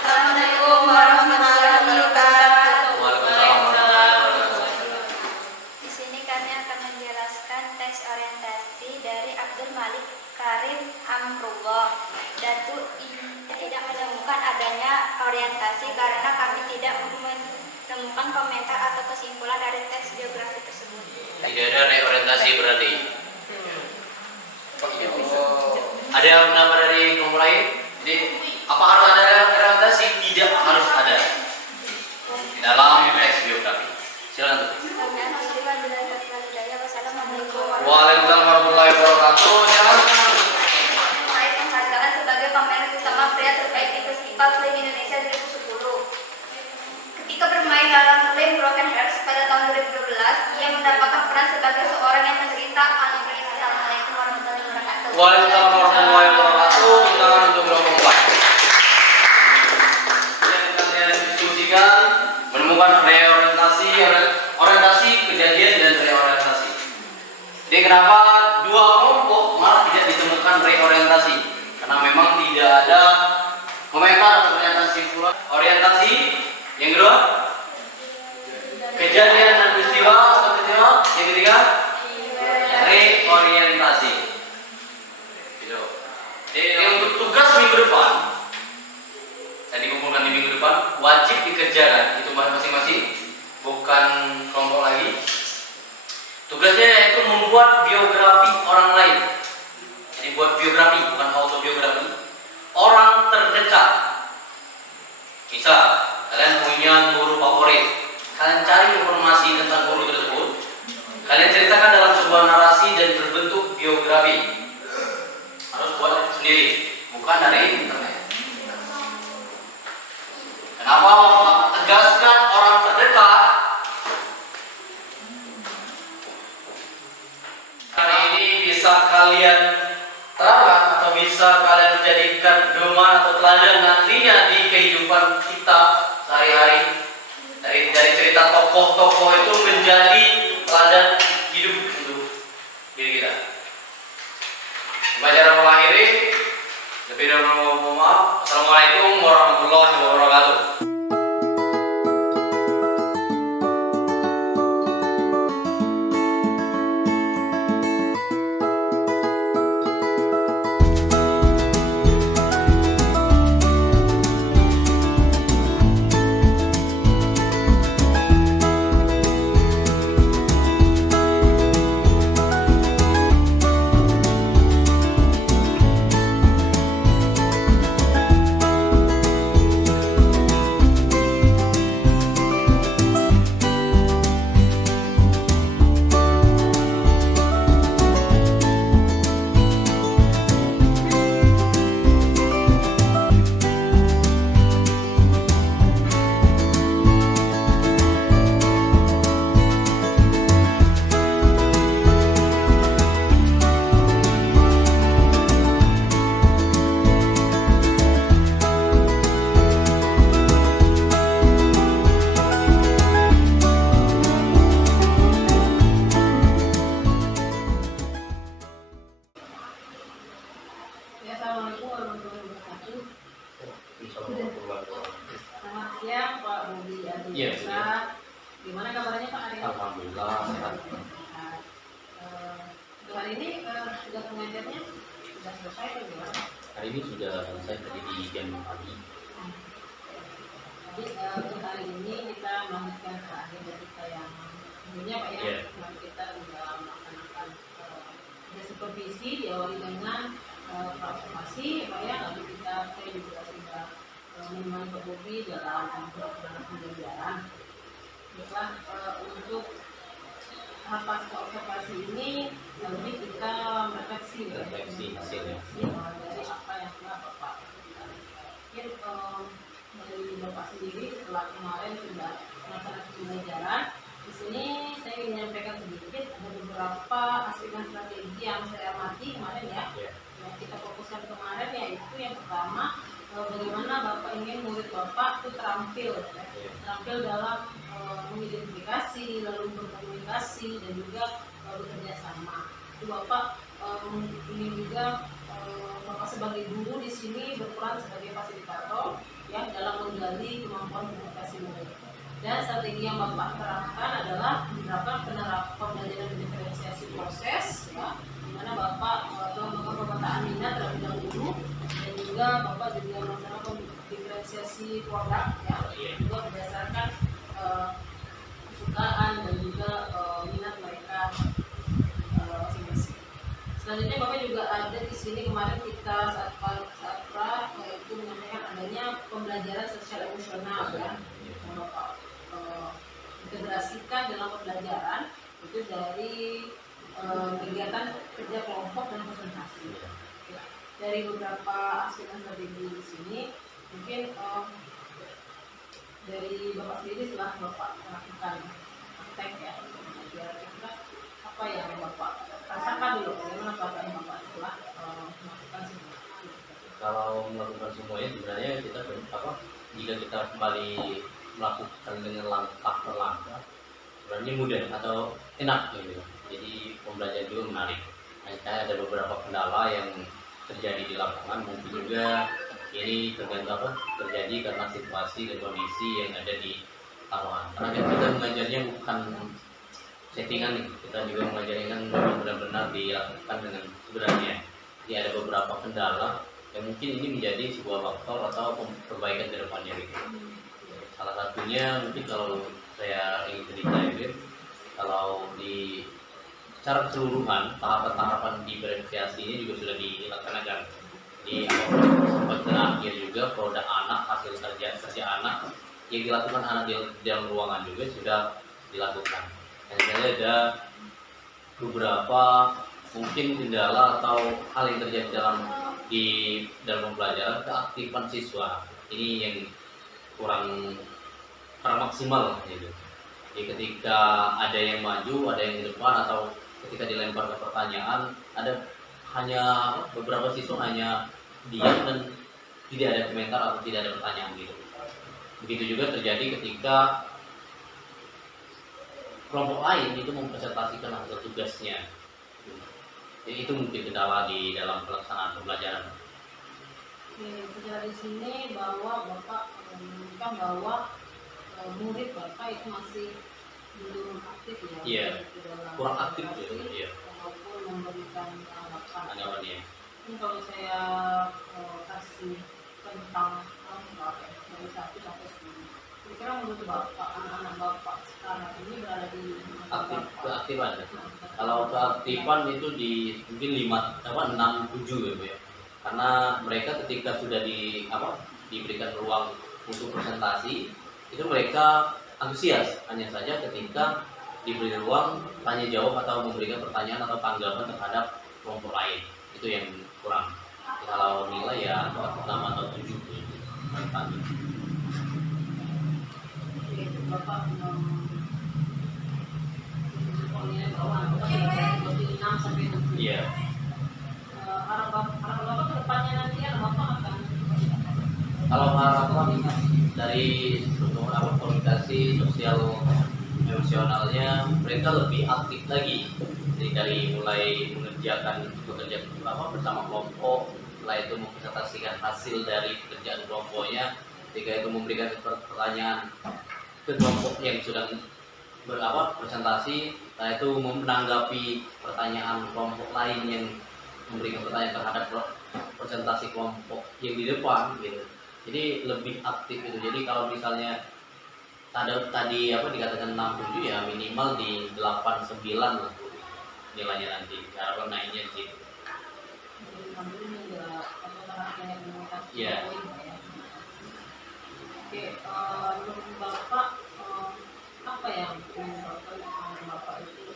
Assalamualaikum warahmatullahi wabarakatuh. Waalaikumsalam. Di sini kami akan menjelaskan teks orientasi dari Abdul Malik Karim Amrullah. Datu tidak menemukan adanya orientasi karena kami tidak menemukan komentar atau kesimpulan dari teks biografi tersebut. Tidak ada reorientasi berarti. Ada pendapat dari kelompok lain? Jadi apa harus ada reorientasi? Tidak harus ada di dalam teks biografi. Silakan. Waalaikumsalam warahmatullahi wabarakatuh. Meraih penghargaan sebagai pameran utama pria terbaik di Festival Film Indonesia 2010. Ketika bermain dalam film Broken Hearts pada tahun 2012, ia mendapatkan peran sebagai seorang yang menderita anemia. Assalamualaikum warahmatullahi wabarakatuh. Waalaikumsalam warahmatullahi wabarakatuh. Silakan untuk kelompok 4. Kalian diskusikan menemukan orientasi kejadian dan reorientasi. Jadi kenapa 2 kelompok malah tidak ditemukan reorientasi? Karena memang tidak ada komentar atau orientasi simpulan. Orientasi yang kedua, kejadian dan peristiwa wajib dikerjakan itu masing-masing, bukan kelompok lagi. Tugasnya yaitu membuat biografi orang lain. Jadi buat biografi, bukan autobiografi, orang terdekat. Misal kalian punya guru favorit, kalian cari informasi tentang guru tersebut, kalian ceritakan dalam sebuah narasi dan berbentuk biografi. Harus buat sendiri, bukan dari internet. Kenapa tegaskan orang terdekat? Hari ini bisa kalian terapkan atau bisa kalian jadikan domain atau teladan nantinya di kehidupan kita sehari-hari. Dari cerita tokoh-tokoh itu menjadi teladan hidup untuk diri kita. Cara mengakhiri, lebih dahulu mohon maaf. Assalamualaikum warahmatullahi wabarakatuh. Assalamualaikum warahmatullahi wabarakatuh. Selamat siang Pak Budi Adi. Iya. Gimana kabarnya Pak hari ini? Alhamdulillah sehat. Untuk hari ini sudah pengajarnya sudah selesai atau gimana? Hari ini sudah selesai tadi di jam pagi. Jadi untuk hari ini kita melanjutkan ke akhir dari kita yang sebelumnya Pak ya. Iya. Kemarin kita sudah melaksanakan ada supervisi diawali dengan observasi Pak ya, lalu saya juga sudah menemani Pak Bobi dalam program pembelajaran. Setelah untuk tahap pasca observasi ini, lalu kita refleksi hasilnya. dari apa yang telah Bapak lakukan. Mungkin dari Bapak sendiri setelah kemarin sudah melaksanakan pembelajaran, di sini saya ingin menyampaikan sedikit ada beberapa aspek strategi yang saya amati kemarin ya. Yang kita fokuskan kemarin yaitu yang pertama bagaimana Bapak ingin murid Bapak itu terampil dalam mengidentifikasi, lalu berkomunikasi dan juga bekerja sama. Itu Bapak ingin juga Bapak sebagai guru di sini berperan sebagai fasilitator ya dalam menggali kemampuan komunikasi murid. Dan strategi yang Bapak terapkan adalah menerapkan pembelajaran diferensiasi proses ya, di mana Bapak melakukan pemetaan minat terlebih dahulu dan juga Bapak juga melaksanakan diferensiasi produk ya, juga berdasarkan kesukaan dan juga minat mereka masing-masing. Selanjutnya Bapak juga ada di sini kemarin kita saat yaitu menyampaikan adanya pembelajaran sosial emosional ya, yang Bapak integrasikan dalam pembelajaran itu dari kegiatan kerja kelompok dan presentasi. Ya, dari beberapa aspek strategi di sini, mungkin dari Bapak sendiri setelah Bapak melakukan praktek ya pembelajaran, apa yang Bapak rasakan dulu, bagaimana perasaan Bapak setelah melakukan semua? Kalau melakukan semuanya sebenarnya kita jika kita kembali melakukan dengan langkah per langkah sebenarnya mudah atau enak gitu. Jadi pembelajaran juga menarik. Hanya ada beberapa kendala yang terjadi di lapangan, mungkin juga ini terjadi karena situasi dan kondisi yang ada di lapangan. Karena kan kita mengajarnya bukan settingan nih, kita juga mengajarnya kan benar-benar dilakukan dengan sebenarnya. Jadi ada beberapa kendala yang mungkin ini menjadi sebuah faktor atau perbaikan ke depannya gitu. Salah satunya mungkin kalau saya ingin cerita itu, kalau di secara keseluruhan tahapan-tahapan di verifikasi ini juga sudah dilaksanakan. Di sempat terakhir juga produk anak, hasil kerja anak yang dilakukan anak di dalam ruangan juga sudah dilakukan. Dan saya ada beberapa mungkin kendala atau hal yang terjadi di dalam pembelajaran, keaktifan siswa ini yang kurang maksimal gitu. Jadi ketika ada yang maju, ada yang di depan, atau ketika dilempar ke pertanyaan, ada hanya beberapa siswa hanya diam dan tidak ada komentar atau tidak ada pertanyaan gitu. Begitu juga terjadi ketika kelompok lain itu mempresentasikan hasil tugasnya. Jadi itu mungkin kendala di dalam pelaksanaan pembelajaran. Dari sini bahwa Bapak menunjukkan bahwa murid Bapak itu masih belum aktif ya. Iya. Di dalam Kurang aktif presentasi, gitu, iya. Ataupun memberikan Anggapannya. Ini kalau saya kasih tentang angka ya, dari 1 sampai 10. Kira-kira menurut Bapak, anak-anak Bapak sekarang ini berada di Keaktifan. Kalau keaktifan itu di mungkin 6 7 gitu ya. Karena mereka ketika sudah diberikan ruang untuk presentasi, itu mereka antusias. Hanya saja ketika diberi ruang tanya jawab atau memberikan pertanyaan atau tanggapan terhadap kelompok lain, itu yang kurang. Kalau nilai ya 6 atau 7 gitu. Bapak nilai bawah lebih 6 sampai 7. Iya. Harapan Bapak ke depannya nanti Bapak akan Kalau harapan dari komunikasi sosial emosionalnya, mereka lebih aktif lagi. Jadi dari mulai mengerjakan pekerjaan bersama kelompok, setelah itu mempresentasikan hasil dari pekerjaan kelompoknya, ketika itu memberikan pertanyaan ke kelompok yang sedang presentasi, setelah itu menanggapi pertanyaan kelompok lain yang memberikan pertanyaan terhadap presentasi kelompok yang di depan gitu. Jadi lebih aktif itu. Jadi kalau misalnya tadi dikatakan 6 7 ya minimal di 8 9 lah nilainya nanti. Harapan naiknya di situ. Iya. Oke, menurut Bapak apa yang menyebabkan Bapak itu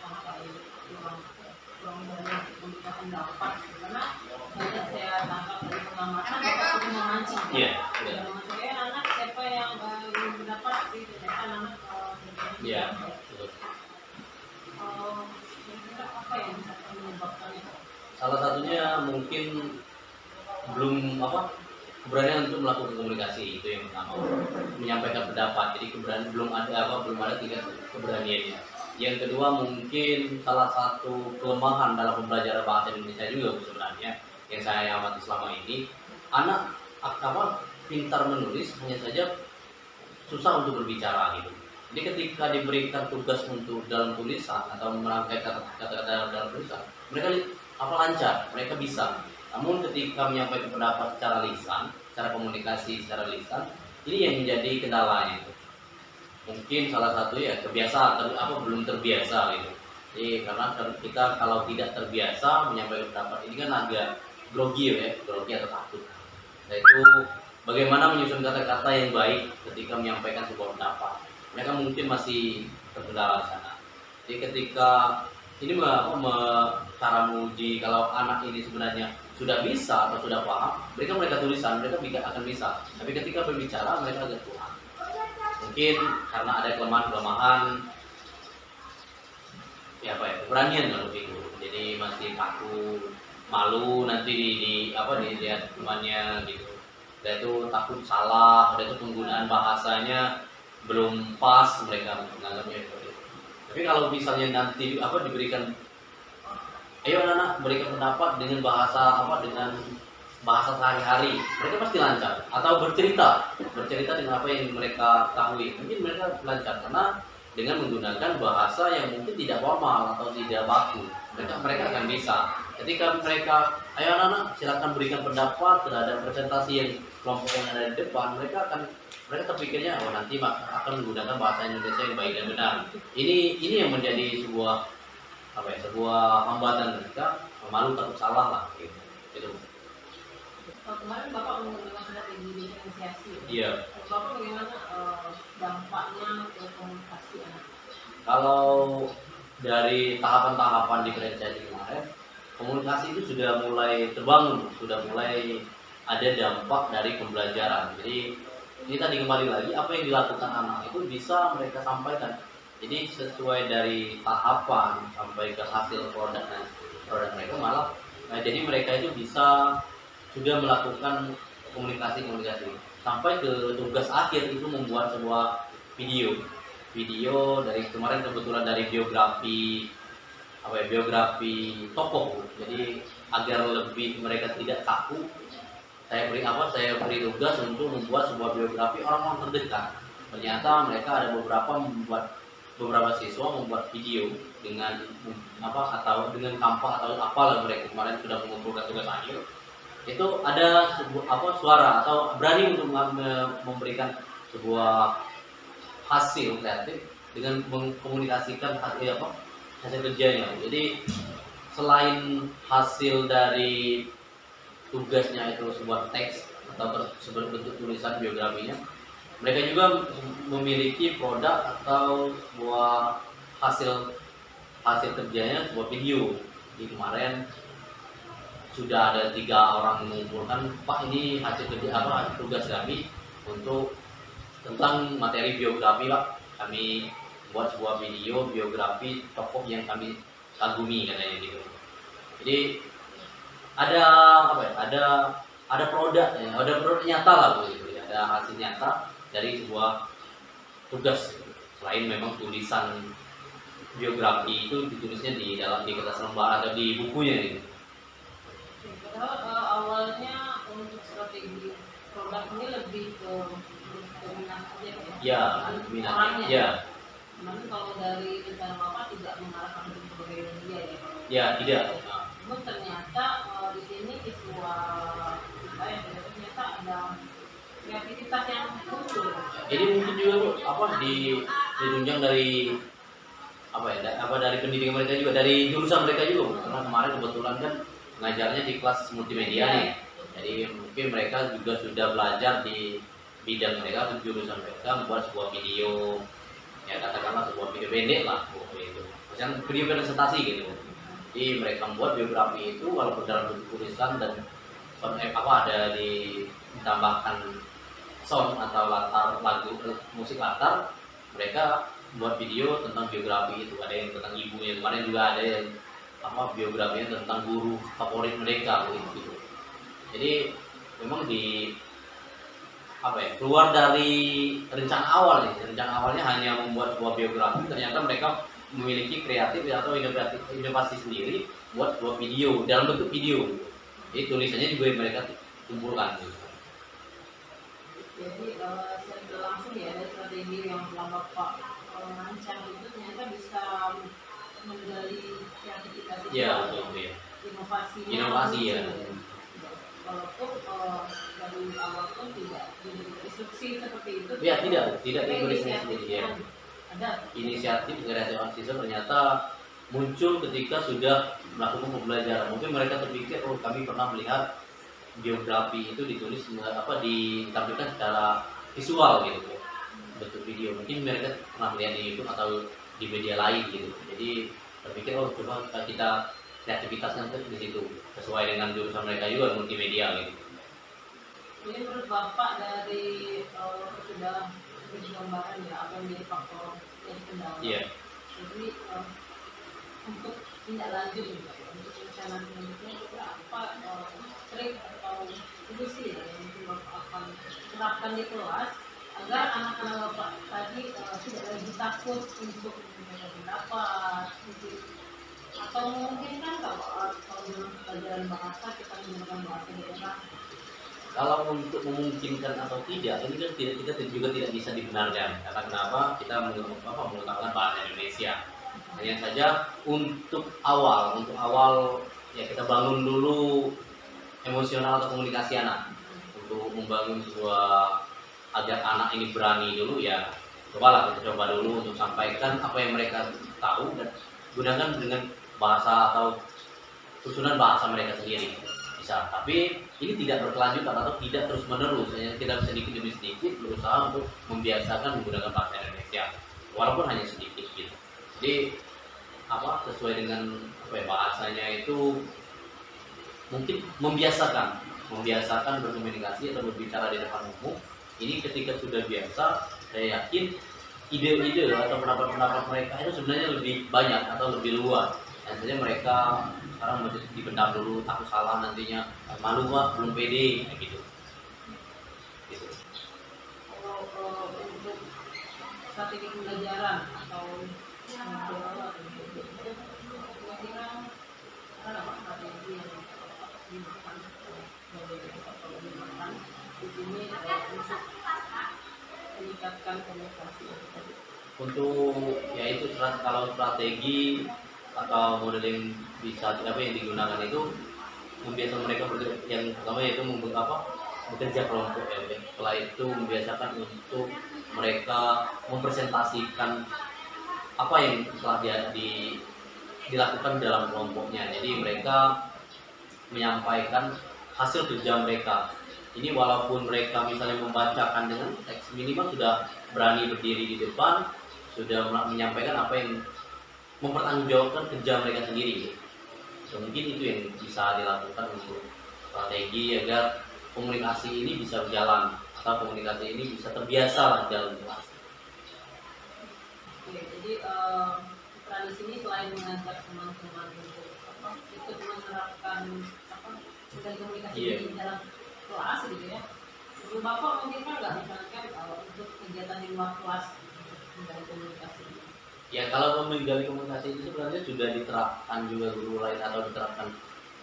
sampai kurang banyak memberikan pendapat? Karena banyak saya tangkap dari pengamatan Bapak sudah memancing. Iya. Saya anak siapa yang belum pendapat itu anak. Iya. Betul. Kira-kira apa yang bisa menyebabkan itu? Salah satunya mungkin belum keberanian untuk melakukan komunikasi, itu yang pertama, menyampaikan pendapat. Jadi belum ada tingkat keberaniannya. Yang kedua mungkin salah satu kelemahan dalam pembelajaran bahasa Indonesia juga sebenarnya yang saya amati selama ini, anak pintar menulis, hanya saja susah untuk berbicara gitu. Jadi ketika diberikan tugas untuk dalam tulisan atau merangkai kata-kata dalam tulisan, mereka lancar, mereka bisa. Namun ketika menyampaikan pendapat secara lisan, secara komunikasi secara lisan, ini yang menjadi kendalanya itu. Mungkin salah satu ya kebiasaan, belum terbiasa gitu. Jadi karena kita kalau tidak terbiasa menyampaikan pendapat ini kan agak grogi atau takut. Nah itu bagaimana menyusun kata-kata yang baik ketika menyampaikan sebuah pendapat. Mereka mungkin masih terkendala di sana. Jadi ketika ini cara menguji kalau anak ini sebenarnya sudah bisa atau sudah paham, mereka tulisan, mereka akan bisa. Tapi ketika berbicara mereka agak kurang. Mungkin karena ada kelemahan keberanian kalau begitu. Jadi masih takut, malu nanti dilihat temannya gitu. Dan itu takut salah, dan itu penggunaan bahasanya belum pas, mereka menganggapnya itu. Tapi kalau misalnya nanti diberikan, ayo anak berikan pendapat dengan bahasa sehari-hari, mereka pasti lancar. Atau bercerita dengan apa yang mereka ketahui, mungkin mereka lancar karena dengan menggunakan bahasa yang mungkin tidak formal atau tidak baku, mereka akan bisa. Ketika mereka, ayo anak silakan berikan pendapat terhadap presentasi yang kelompok yang ada di depan, mereka akan mereka terpikirnya nanti akan menggunakan bahasa Indonesia yang baik dan benar. Ini yang menjadi sebuah hambatan mereka, malu takut salah lah gitu. Kemarin Bapak menggunakan strategi diferensiasi. Iya. Bapak bagaimana dampaknya ke komunikasi anak? Kalau dari tahapan-tahapan diferensiasi kemarin, komunikasi itu sudah mulai terbangun, sudah mulai ada dampak dari pembelajaran. Jadi ini tadi kembali lagi, apa yang dilakukan anak itu bisa mereka sampaikan. Jadi sesuai dari tahapan sampai ke hasil produk mereka malah, jadi mereka itu bisa sudah melakukan komunikasi sampai ke tugas akhir itu membuat sebuah video dari kemarin kebetulan dari biografi tokoh. Jadi agar lebih mereka tidak kaku, saya beri tugas untuk membuat sebuah biografi orang-orang terdekat. Ternyata mereka ada beberapa siswa membuat video dengan atau dengan Canva atau apalah, mereka kemarin sudah mengumpulkan tugas akhir. Itu ada suara atau berani untuk memberikan sebuah hasil kreatif dengan mengkomunikasikan hasil kerjanya. Jadi selain hasil dari tugasnya itu sebuah teks atau bentuk tulisan biografinya, mereka juga memiliki produk atau sebuah hasil kerjanya, sebuah video. Di kemarin sudah ada 3 orang mengumpulkan, Pak ini hasil tugas kami untuk tentang materi biografi, Pak. Kami buat sebuah video biografi tokoh yang kami kagumi, katanya gitu. Jadi ada produk nyata lah gitu ya. Ada hasil nyata dari sebuah tugas. Selain memang tulisan biografi itu ditulisnya di kertas lembar atau di bukunya gitu. Padahal awalnya untuk strategi produk ini lebih ke minat aja ya. Minat orangnya. Ya. Namun kalau dari rencana Bapak tidak mengarahkan untuk media ya? Ya, tidak. Namun ternyata di sini siswa kita yang ternyata ada kreativitas yang muncul. Jadi mungkin juga ditunjang dari dari pendidikan mereka juga, dari jurusan mereka juga. Karena kemarin kebetulan kan ngajarnya di kelas multimedia nih. Jadi mungkin mereka juga sudah belajar di bidang mereka atau jurusan mereka membuat sebuah video, ya katakanlah sebuah video pendek lah, itu. Misalnya video presentasi gitu. Jadi mereka membuat biografi itu walaupun dalam bentuk tulisan dan ada ditambahkan sound atau latar lagu musik latar, mereka buat video tentang biografi itu. Ada yang tentang ibunya, kemarin juga ada yang biografinya tentang guru favorit mereka gitu. Jadi memang keluar dari rencana awalnya hanya membuat sebuah biografi, ternyata mereka memiliki kreatif atau inovasi sendiri buat sebuah video dalam bentuk video. Jadi tulisannya juga mereka kumpulkan gitu. Jadi secara langsung ya ada strategi yang telah Bapak rancang itu ternyata bisa menggali kreativitas itu. Iya, betul ya. Inovasi ya. Walaupun dari awal pun tidak diberi instruksi seperti itu. Ya, tidak diberi instruksi ya. Ada inisiatif kreatif siswa ternyata muncul ketika sudah melakukan pembelajaran. Mungkin mereka terpikir, kami pernah melihat biografi itu ditulis ditampilkan secara visual gitu, bentuk video. Mungkin mereka pernah melihat di YouTube atau di media lain gitu. Jadi terpikir, coba kita kreativitasnya di situ sesuai dengan jurusan mereka juga, multimedia gitu. Jadi menurut Bapak dari sudah gambaran ya apa yang menjadi faktor yang kendala. Iya. Jadi untuk tindak lanjut untuk rencana selanjutnya apa trik atau solusi yang mungkin Bapak akan terapkan di kelas agar anak-anak Bapak tadi tidak lagi takut untuk menyampaikan pendapat, atau memungkinkan kalau dalam pelajaran bahasa kita menggunakan bahasa daerah. Kalau untuk memungkinkan atau tidak, ini kan kita juga tidak bisa dibenarkan. Karena kenapa? Kita menggunakan bahasa Indonesia. Hanya saja untuk awal ya kita bangun dulu emosional atau komunikasi anak untuk membangun sebuah agar anak ini berani dulu, ya cobalah kita coba dulu untuk sampaikan apa yang mereka tahu dan gunakan dengan bahasa atau susunan bahasa mereka sendiri bisa. Tapi ini tidak berkelanjutan atau tidak terus menerus, hanya kita sedikit demi sedikit berusaha untuk membiasakan menggunakan bahasa Indonesia walaupun hanya sedikit gitu. Jadi sesuai dengan bahasanya itu mungkin membiasakan berkomunikasi atau berbicara di depan umum. Ini ketika sudah biasa, saya yakin ide-ide atau pendapat-pendapat mereka itu sebenarnya lebih banyak atau lebih luas. Dan saja mereka sekarang masih dipendam dulu, takut salah nantinya, malu Pak, belum pede, kayak gitu. Kalau untuk strategi pembelajaran atau kira-kira ada apa strategi yang dimakan di sini untuk meningkatkan komunikasi Untuk yaitu kalau strategi atau model yang bisa yang digunakan itu membiasakan mereka yang pertama yaitu bekerja kelompok ya. Setelah itu membiasakan untuk mereka mempresentasikan apa yang telah dilakukan dalam kelompoknya. Jadi mereka menyampaikan hasil kerja mereka. Ini walaupun mereka misalnya membacakan dengan teks, minimal sudah berani berdiri di depan, sudah menyampaikan apa yang mempertanggungjawabkan kerja mereka sendiri. So, mungkin itu yang bisa dilakukan untuk strategi agar komunikasi ini bisa berjalan atau komunikasi ini bisa terbiasa lah dalam kelas. Oke, jadi tradisi ini selain mengajak teman-teman untuk ikut menerapkan budaya komunikasi di dalam kelas gitu ya. Menurut Bapak mungkin nggak misalkan untuk kegiatan di luar kelas budaya komunikasi? Ya kalau menggali komunikasi itu sebenarnya sudah diterapkan juga guru lain atau diterapkan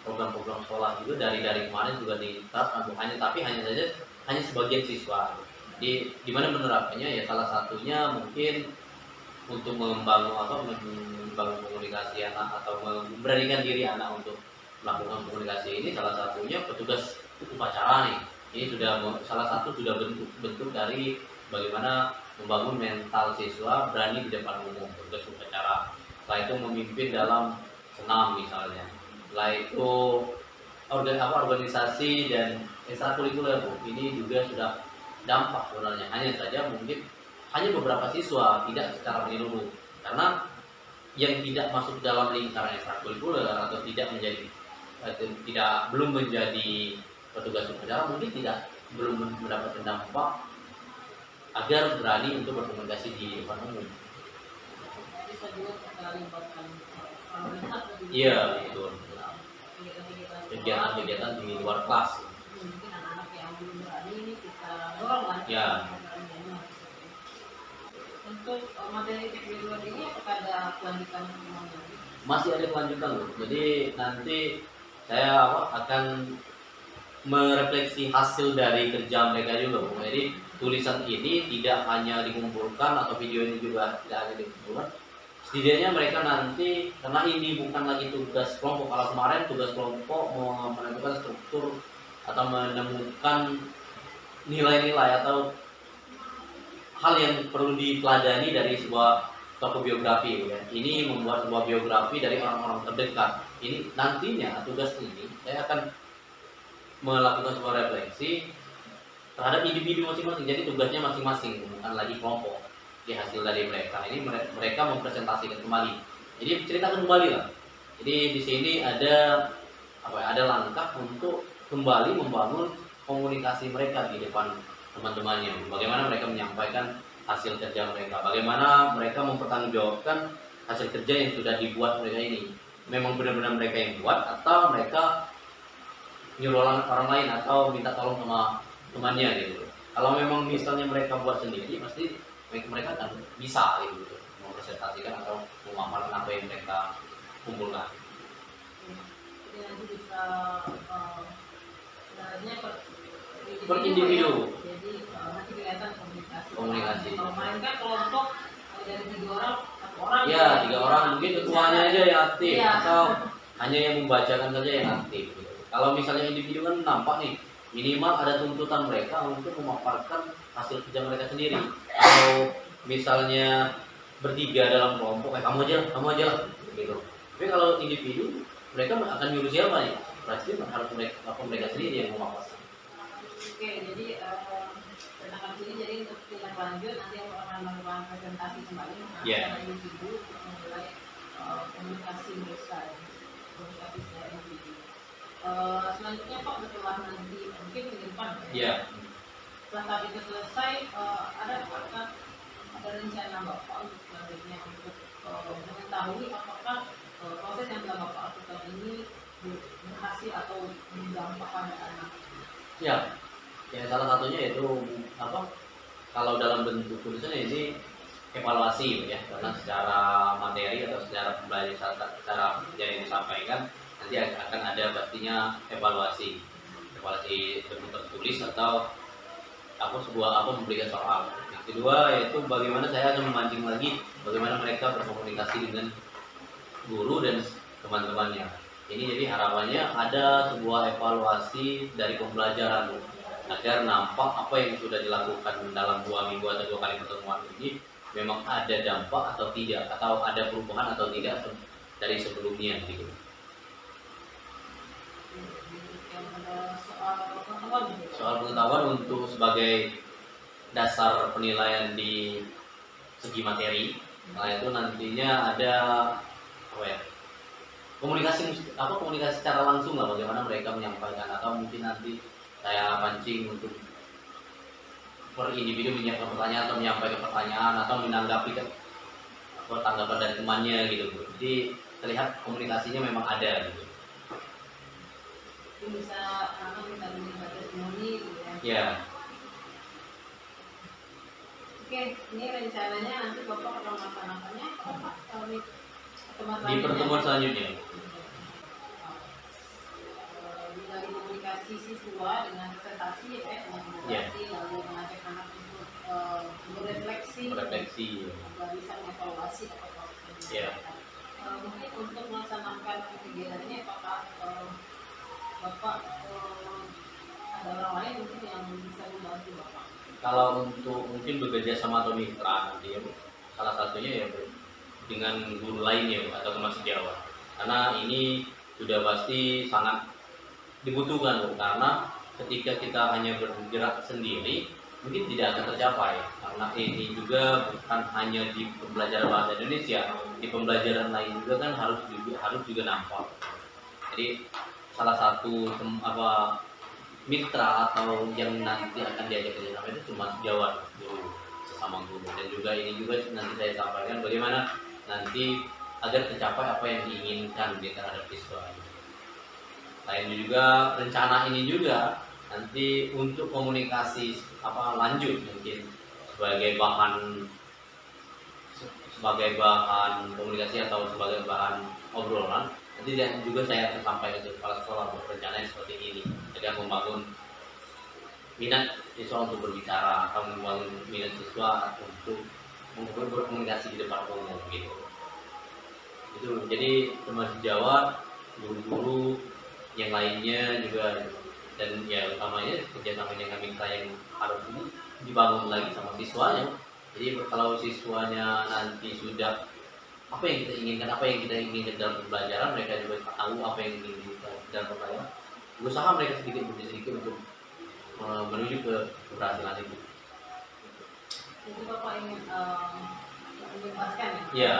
program-program sekolah juga dari kemarin juga diterapkan, hanya sebagian siswa. Di mana menerapkannya ya salah satunya mungkin untuk membangun komunikasi anak atau memberanikan diri anak untuk melakukan komunikasi ini, salah satunya petugas upacara nih. Ini salah satu bentuk dari bagaimana membangun mental siswa berani di depan umum, petugas upacara. Setelah itu memimpin dalam senam misalnya. Setelah itu organisasi dan ekstrakurikuler, ini juga sudah dampak sebenarnya. Hanya saja mungkin hanya beberapa siswa, tidak secara menyeluruh. Karena yang tidak masuk dalam lingkaran ekstrakurikuler atau belum menjadi petugas upacara mungkin belum mendapatkan dampak agar berani untuk berkomunikasi di depan umum. Bisa juga kita libatkan orang. Iya, betul. Kegiatan-kegiatan di luar kelas. Mungkin anak-anak yang belum berani ini kita dorong lah. Ya. Untuk materi kejuruan ini apakah ada kelanjutan semuanya? Masih ada kelanjutan loh. Jadi nanti saya akan merefleksi hasil dari kerja mereka juga. Jadi tulisan ini tidak hanya dikumpulkan atau video ini juga tidak hanya dikumpulkan. Setidaknya mereka nanti, karena ini bukan lagi tugas kelompok. Kalau kemarin tugas kelompok menentukan struktur atau menemukan nilai-nilai atau hal yang perlu diteladani dari sebuah tokoh biografi ya. Ini membuat sebuah biografi dari orang-orang terdekat. Ini nantinya tugas ini saya akan melakukan sebuah refleksi terhadap individu masing-masing. Jadi tugasnya masing-masing, bukan lagi kelompok. Di hasil dari mereka ini mereka mempresentasikan kembali. Jadi ceritakan kembali lah. Jadi di sini ada langkah untuk kembali membangun komunikasi mereka di depan teman-temannya. Bagaimana mereka menyampaikan hasil kerja mereka, bagaimana mereka mempertanggungjawabkan hasil kerja yang sudah dibuat mereka ini. Memang benar-benar mereka yang buat atau mereka nyuruh orang lain atau minta tolong sama temannya gitu. Kalau memang misalnya mereka buat sendiri, pasti mereka akan bisa gitu mempresentasikan atau memaparkan apa yang mereka kumpulkan. Jadi nanti bisa sebenarnya Per individu. Jadi nanti kelihatan komunikasi. Kalau main kan kelompok dari 3 orang, 1 orang. Ya 3 orang mungkin ketuanya aja yang aktif atau hanya yang membacakan saja yang aktif. Gitu. Kalau misalnya individu kan nampak nih minimal ada tuntutan mereka untuk memaparkan hasil kerja mereka sendiri. Kalau misalnya bertiga dalam kelompok, kamu aja lah, gitu. Tapi kalau individu, mereka akan nyuruh siapa nih? Pasti harus mereka sendiri yang memaksa. Oke, jadi tentang sini jadi untuk tindak lanjut nanti aku akan melakukan presentasi kembali Yeah. secara individu untuk memulai komunikasi mereka, komunikasi secara individu. Selanjutnya Pak, setelah nanti mungkin minggu depan ya. Iya. Setelah tahap itu selesai, ada rencana Bapak untuk selanjutnya untuk mengetahui apakah proses yang telah Bapak lakukan ini berhasil atau berdampak pada anak. Ya, salah satunya itu apa? Kalau dalam bentuk tulisan ini evaluasi ya, karena secara materi atau secara pembelajaran, secara yang disampaikan nanti akan ada pastinya evaluasi bentuk tertulis atau memberikan soal. Yang kedua yaitu bagaimana saya akan memancing lagi bagaimana mereka berkomunikasi dengan guru dan teman-temannya. Ini jadi harapannya ada sebuah evaluasi dari pembelajaran agar nampak apa yang sudah dilakukan dalam 2 minggu atau 2 kali pertemuan ini memang ada dampak atau tidak, atau ada perubahan atau tidak dari sebelumnya gitu. Soal pengetahuan untuk sebagai dasar penilaian di segi materi, nah itu nantinya ada komunikasi secara langsung lah, bagaimana mereka menyampaikan, atau mungkin nanti saya pancing untuk per individu menyiapkan pertanyaan atau menyampaikan pertanyaan atau menanggapi tanggapan dari temannya gitu. Jadi terlihat komunikasinya memang ada gitu. Bisa minta testimoni gitu ya. Ya. Oke, ini rencananya nanti Bapak akan melaksanakannya Di pertemuan selanjutnya. Dari komunikasi siswa dengan presentasi ya, dengan komunikasi lalu mengajak anak untuk berefleksi agar bisa mengevaluasi apa proses yang dilakukan. Mungkin untuk melaksanakan kegiatan ini apakah Bapak ada orang lain mungkin yang bisa membantu Bapak? Kalau untuk mungkin bekerja sama atau mitra nanti ya, salah satunya ya dengan guru lainnya atau teman sejawat, karena ini sudah pasti sangat dibutuhkan karena ketika kita hanya bergerak sendiri mungkin tidak akan tercapai, karena ini juga bukan hanya di pembelajaran bahasa Indonesia, di pembelajaran lain juga kan harus juga nampak. Jadi salah satu mitra atau yang nanti akan diajak kerjasama itu cuma sejawat guru, sesama guru, dan juga ini juga nanti saya sampaikan bagaimana nanti agar tercapai apa yang diinginkan di terhadap siswa. Lain juga rencana ini juga nanti untuk komunikasi lanjut mungkin sebagai bahan komunikasi atau sebagai bahan obrolan. Nanti juga saya akan sampaikan ke kepala sekolah bahwa rencananya seperti ini. Jadi aku membangun minat siswa untuk berbicara, atau membangun minat siswa untuk berkomunikasi di depan umum gitu. Itu jadi teman sejawat, guru-guru yang lainnya juga, dan ya utamanya kerjasama dengan mitra yang harus ini dibangun lagi sama siswanya. Jadi kalau siswanya nanti sudah apa yang kita inginkan dalam pembelajaran, mereka juga tahu apa yang diinginkan dalam pembelajaran, berusaha mereka sedikit demi sedikit untuk menuju ke keberhasilan itu. Jadi Bapak ingin membebaskan ya? Iya.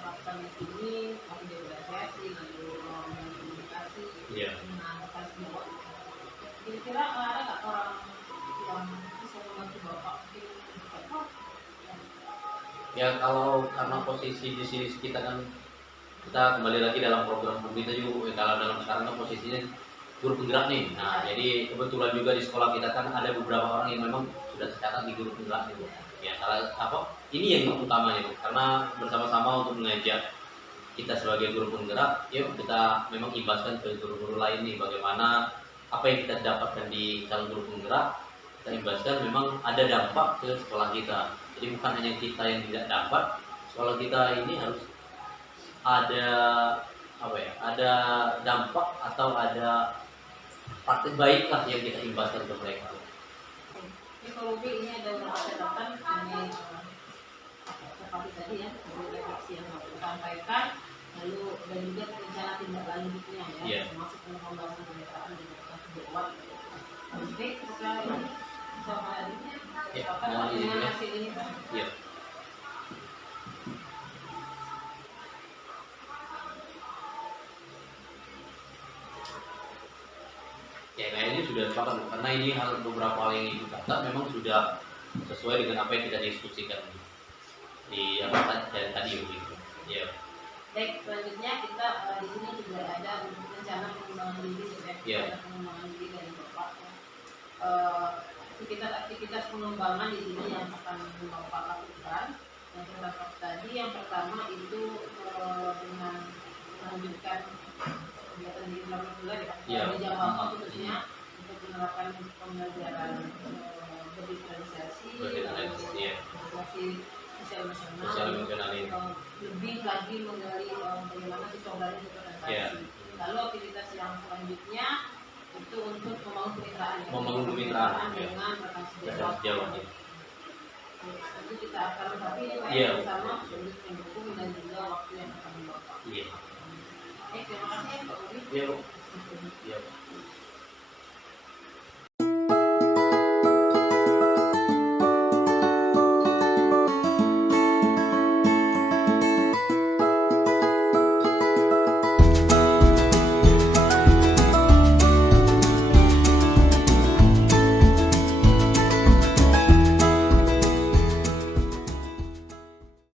Terapkan di sini, tapi dia berapresiasi, lalu komunikasi, menanyakan semua. Kira-kira ada nggak orang yang bisa membantu Bapak? Ya kalau karena posisi di sini kita kembali lagi dalam program kita juga, kalau dalam sekarang kan posisinya guru penggerak nih. Nah jadi kebetulan juga di sekolah kita kan ada beberapa orang yang memang sudah tercatat di guru penggerak itu. Ya ini yang utamanya, karena bersama-sama untuk mengajak kita sebagai guru penggerak, yuk kita memang imbaskan ke guru-guru lain nih bagaimana apa yang kita dapatkan di calon guru penggerak, kita imbaskan memang ada dampak ke sekolah kita. Jadi bukan hanya kita yang tidak dapat, sekolah kita ini harus ada ada dampak atau ada praktik baik lah yang kita imbaskan ke mereka. Ini kalau lebih ini ada beberapa catatan ini seperti tadi ya, refleksi yang mau disampaikan, lalu dan juga rencana tindak lanjutnya ya, Iya. termasuk pengembangan kemitraan di daerah Jawa. Oke, kita ini sama adiknya, Ya, apa mohon izin dengan ya. hasil ini Pak? Iya. Ya, nah ini sudah sepakat Bu. Karena ini beberapa hal yang Ibu kata memang sudah sesuai dengan apa yang kita diskusikan di apa tadi Bu. Ya. Baik, selanjutnya kita di sini juga ada untuk rencana pengembangan diri ya, Iya. ada pengembangan diri dari Bapak. Aktivitas pengembangan di sini yang akan Bapak lakukan. Yang terdapat tadi yang pertama itu dengan melanjutkan kegiatan di dalam bulan ya, Iya. di jam Bapak khususnya untuk menerapkan pembelajaran berdiferensiasi, Berdiferensiasi, iya. edukasi sosial nasional, Sosial emosional ini. lebih lagi menggali bagaimana siswa belajar berprestasi. Iya. Lalu aktivitas yang selanjutnya itu untuk membangun kemitraan ya. Membangun kemitraan, ya. dengan rekan Rekan sejawat, ya. Nanti kita akan lengkapi ini Pak Iya. bersama untuk mendukung dan juga waktu yang akan dibawa. Iya. Terima kasih Pak Udi. Iya Bu. Iya Bu.